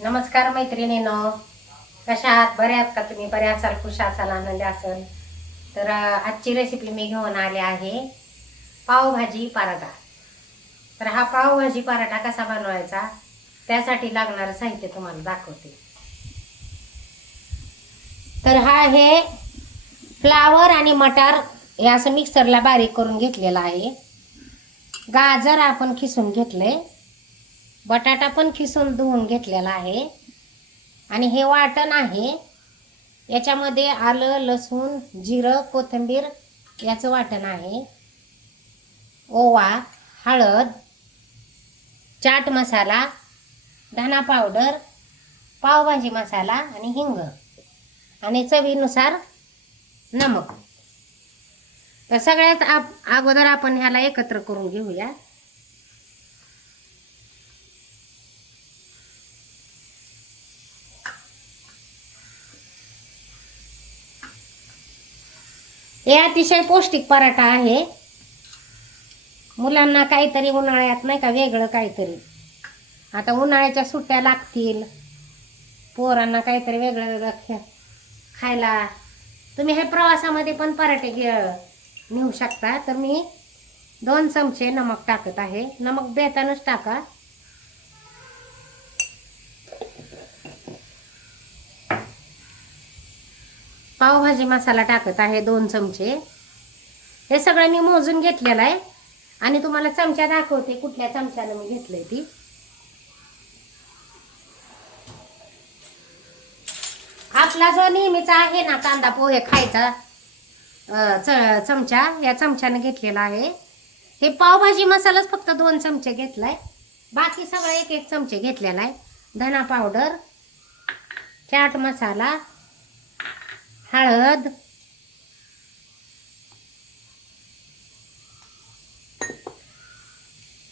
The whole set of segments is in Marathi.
नमस्कार मैत्रिणींनो, कशा आहात? बऱ्या आहात का तुम्ही? बऱ्या असाल, खुश असाल, आनंदी असाल. तर आजची रेसिपी मी घेऊन आले आहे पावभाजी पराठा. तर हा पावभाजी पराठा कसा बनवायचा त्यासाठी लागणारं साहित्य तुम्हाला दाखवते. तर हा हे फ्लावर आणि मटार हे असं मिक्सरला बारीक करून घेतलेलं आहे. गाजर आपण खिसून घेतले, बटाटा पण खिसून धुवून घेतलेला आहे. आणि हे वाटण आहे, याच्यामध्ये आलं, लसूण, जिरं, कोथिंबीर याचं वाटण आहे. ओवा, हळद, चाट मसाला, धना पावडर, पावभाजी मसाला आणि हिंग आणि चवीनुसार नमक. तर सगळ्यात अगोदर आपण ह्याला एकत्र करून घेऊया. हे अतिशय पौष्टिक पराठा आहे. मुलांना काहीतरी उन्हाळ्यात नाही का वेगळं काहीतरी, आता उन्हाळ्याच्या सुट्ट्या लागतील, पोरांना काहीतरी वेगळं वेगळं खायला तुम्ही हे प्रवासामध्ये पण पराठे नेऊ शकता. तर मी 2 चमचे नमक टाकत आहे. नमक बेतानच टाका. पावभाजी मसाला टाकत आहे 2 चमचे. हे सगळं मी मोजून घेतलेलं आहे आणि तुम्हाला चमचा दाखवते कुठल्या चमच्यानं मी घेतलंय ती. आपला जो नेहमीचा आहे ना कांदा पोहे खायचा चमचा, या चमच्यानं घेतलेला आहे. हे पावभाजी मसालाच फक्त 2 चमचे घेतलाय, बाकी सगळं 1-1 चमचे घेतलेला आहे. धना पावडर, चाट मसाला, हळद,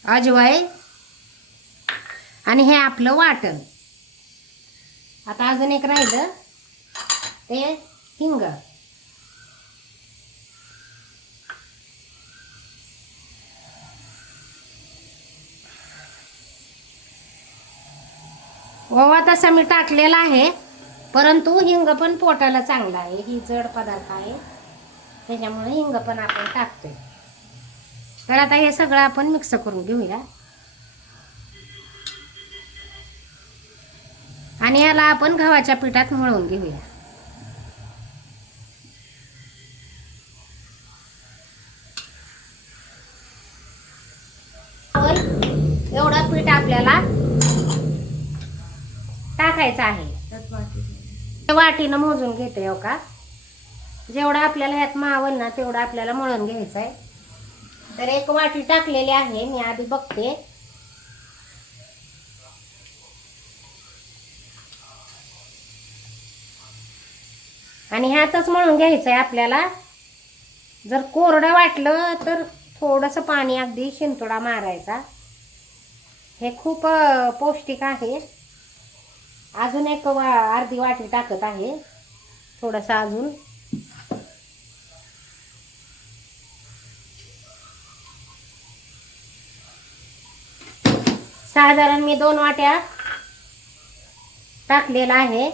अजवाईन आणि हे आपलं वाटण. आता अजून एक राहिलं ते हिंग. ओवा तसा मी टाकलेला आहे, परंतु हिंग पण पोटाला चांगला आहे. ही जड पदार्थ आहे त्याच्यामुळे हिंग पण आपण टाकतोय. तर आता हे सगळं आपण मिक्स करून घेऊया आणि याला आपण गव्हाच्या पिठात मळून घेऊया. एवढा पीठ आपल्याला टाकायचं आहे. वाटीनं मोजून घेते हो का, जेवढा आपल्याला ह्यात मावल ना तेवढा आपल्याला मळून घ्यायचं आहे. तर 1 वाटी टाकलेली आहे मी, आधी बघते. आणि ह्यातच मळून घ्यायचं आहे आपल्याला. जर कोरडं वाटलं तर थोडंसं पाणी अगदी शिंतोडा मारायचा. हे खूप पौष्टिक आहे. अजून 1 अर्धी वाटी टाकत आहे, थोडंसं अजून. साधारण मी 2 वाट्या टाकलेला आहे.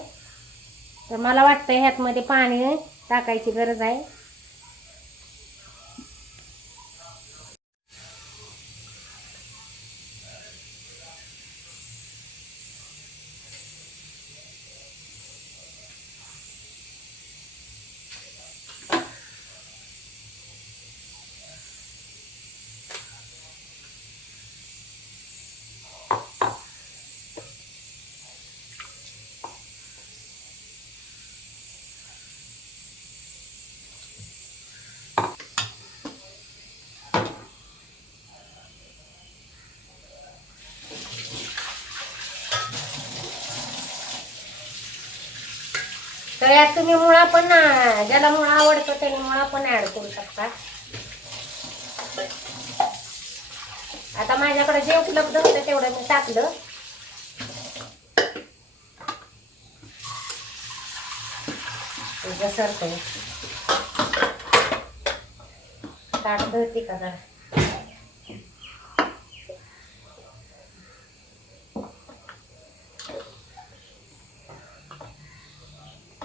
तर मला वाटतं ह्यातमध्ये पाणी टाकायची गरज आहे. तर यात तुम्ही मुळा पण, ज्याला मुळा आवडतो त्याने मुळा पण ऍड करू शकता. आता माझ्याकडे जे उपलब्ध होतं तेवढं मी टाकलं. सरकं ताट धरते का जरा.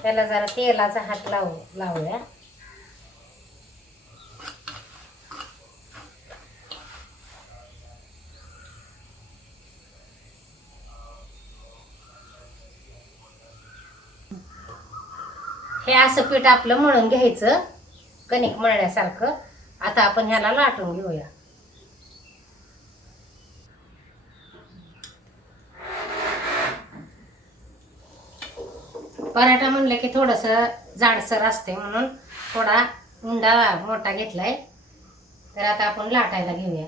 त्याला जरा तेलाचा हात लावूया. हे असं पीठ आपलं मळून घ्यायचं, कणिक मळण्यासारखं. आता आपण ह्याला लाटून घेऊया. पराठा म्हणलं की थोडंसं जाडसर असते, म्हणून थोडा उंडा मोठा घेतलाय. तर आता आपण लाटायला घेऊया.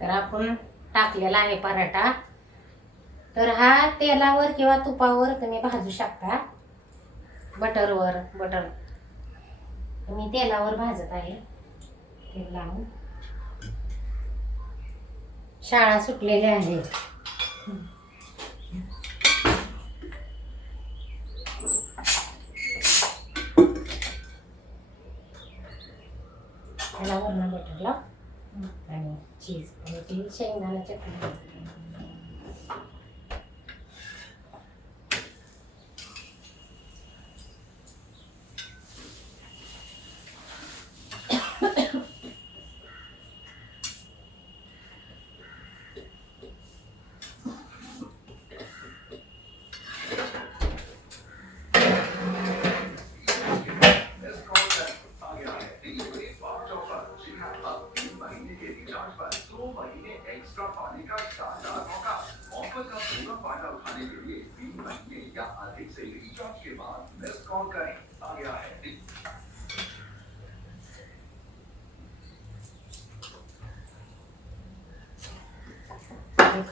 तर आपण टाकलेला आहे पराठा. तर हा तेलावर किंवा तुपावर तुम्ही भाजू शकता. बटर मी तेलावर भाजत आहे. तेल लावून. शाळा सुटलेल्या आहेत. त्याला वरण बटर लाव आणि चीज आणि ती शेंगदाणा चटणी.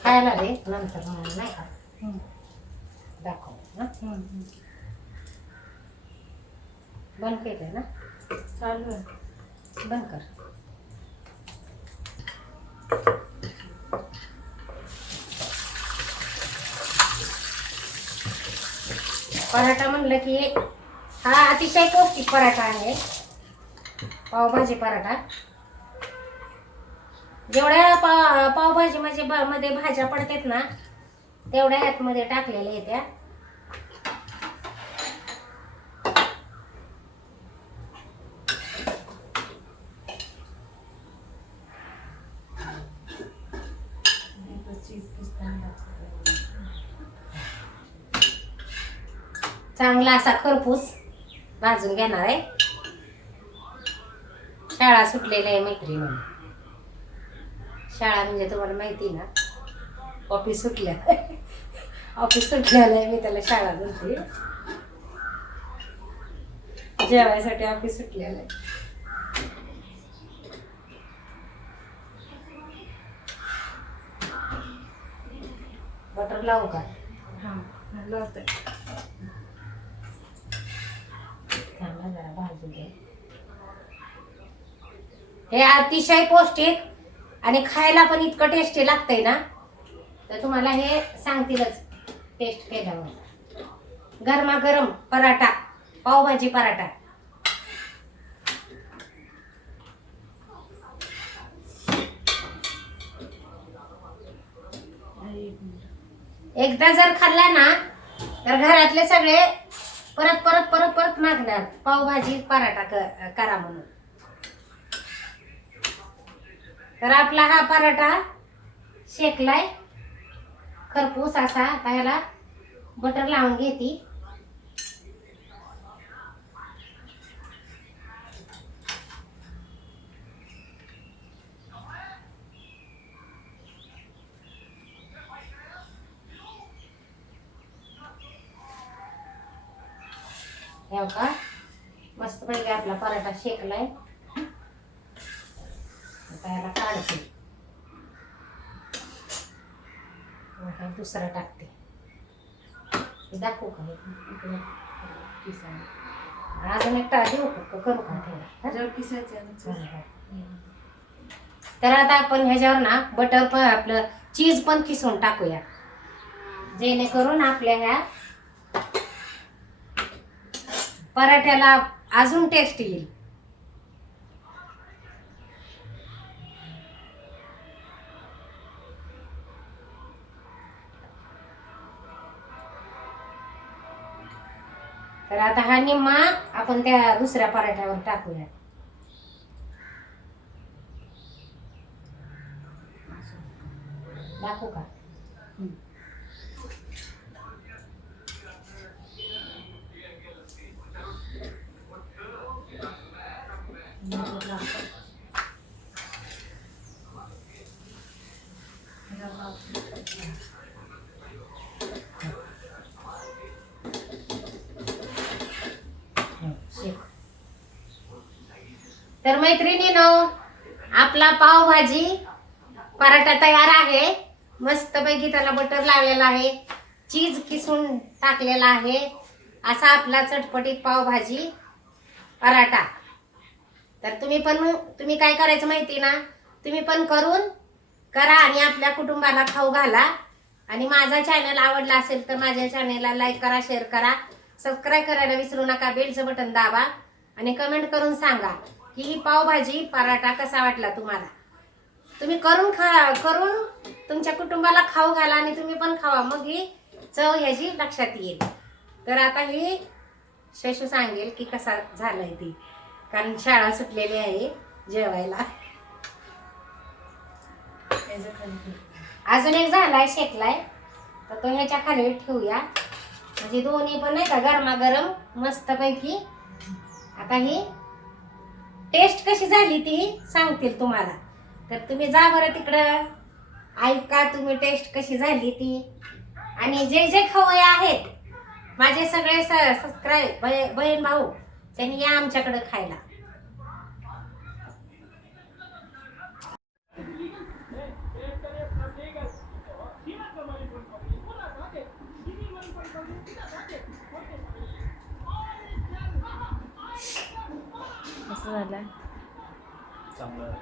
खायला दे नंतर मला नाही का दाखव ना. बंद केलंय ना. चालू आहे. बंद कर. पराठा म्हणलं की हा अतिशय पौष्टिक पराठा आहे. पावभाजी पराठा. जेवढ्या पावभाजी मध्ये भाज्या पडतात ना, तेवढ्या ह्यातमध्ये टाकलेल्या येत्या. चांगला असा खरपूस भाजून घेणार आहे. शाळा सुटलेल्या आहे मैत्रिणी. शाळा म्हणजे तुम्हाला माहिती ना, ऑफिस सुटल्या. ऑफिस सुटलेलं आहे, मी त्याला शाळा म्हणते. जेवायसाठी ऑफिस सुटलेलं आहे. बटर लावू का? लावते. जरा भाजून घे. हे अतिशय पौष्टिक आणि खायला पण इतकं टेस्टी लागतंय ना, तर तुम्हाला हे सांगतीलच टेस्ट केल्यावर. गरमागरम पराठा, पावभाजी पराठा. एकदा जर खाल्ला ना, तर घरातले सगळे परत परत परत परत मागणार पावभाजी पराठा करा म्हणून. तर आपला हा पराठा शेकलाय खरपूस असा. त्याला बटर लावून घेते. हे का मस्त पैकी आपला पराठा शेकलाय. आता याला काढते. आता दुसरा टाकते. हे दाखवू का इकडे अजून एक टाक देऊ का करू का थोडा. तर आता आपण ह्याच्यावर ना बटर पण आपलं चीज पण किसून टाकूया जेणेकरून आपल्या ह्या पराठ्याला अजून टेस्ट येईल. तर आता हा निम्मा आपण त्या दुसऱ्या पराठ्यावर टाकूया. दाखवू का तर मैत्रिणींनो आपला पावभाजी पराठा तयार आहे. मस्तपैकी त्याला बटर लावलेला आहे, चीज किसून टाकलेला आहे. असा आपला चटपटीत पावभाजी पराठा. तर तुम्ही काय करायचं माहिती ना, तुम्ही पण करून करा आणि आपल्या कुटुंबाला खाऊ घाला. आणि माझा चॅनल आवडला असेल तर माझ्या चॅनलला लाईक करा, शेअर करा, सबस्क्राईब करायला विसरू नका. बेलचं बटन दाबा आणि कमेंट करून सांगा की ही पावभाजी पराठा कसा वाटला तुम्हाला. तुम्ही करून तुमच्या कुटुंबाला खाऊ घाला आणि तुम्ही पण खावा, मग ही चव ह्याची लक्षात येईल. तर आता ही शशू सांगेल की कसा झालाय ती, कारण शाळा सुटलेली आहे जेवायला. अजून एक झालाय शेकलाय तर तो ह्याच्या खाली ठेवूया, म्हणजे दोन्ही पण नाही का गरमागरम मस्तपैकी. आता ही टेस्ट कशी झाली ती सांगतील तुम्हाला. तर तुम्ही जा बरं तिकडं, ऐका तुम्ही टेस्ट कशी झाली ती. आणि जे जे खवय आहेत माझे सगळे सबस्क्राईब बहीण भाऊ त्यांनी या आमच्याकडे खायला. कसं झालं? चांगलं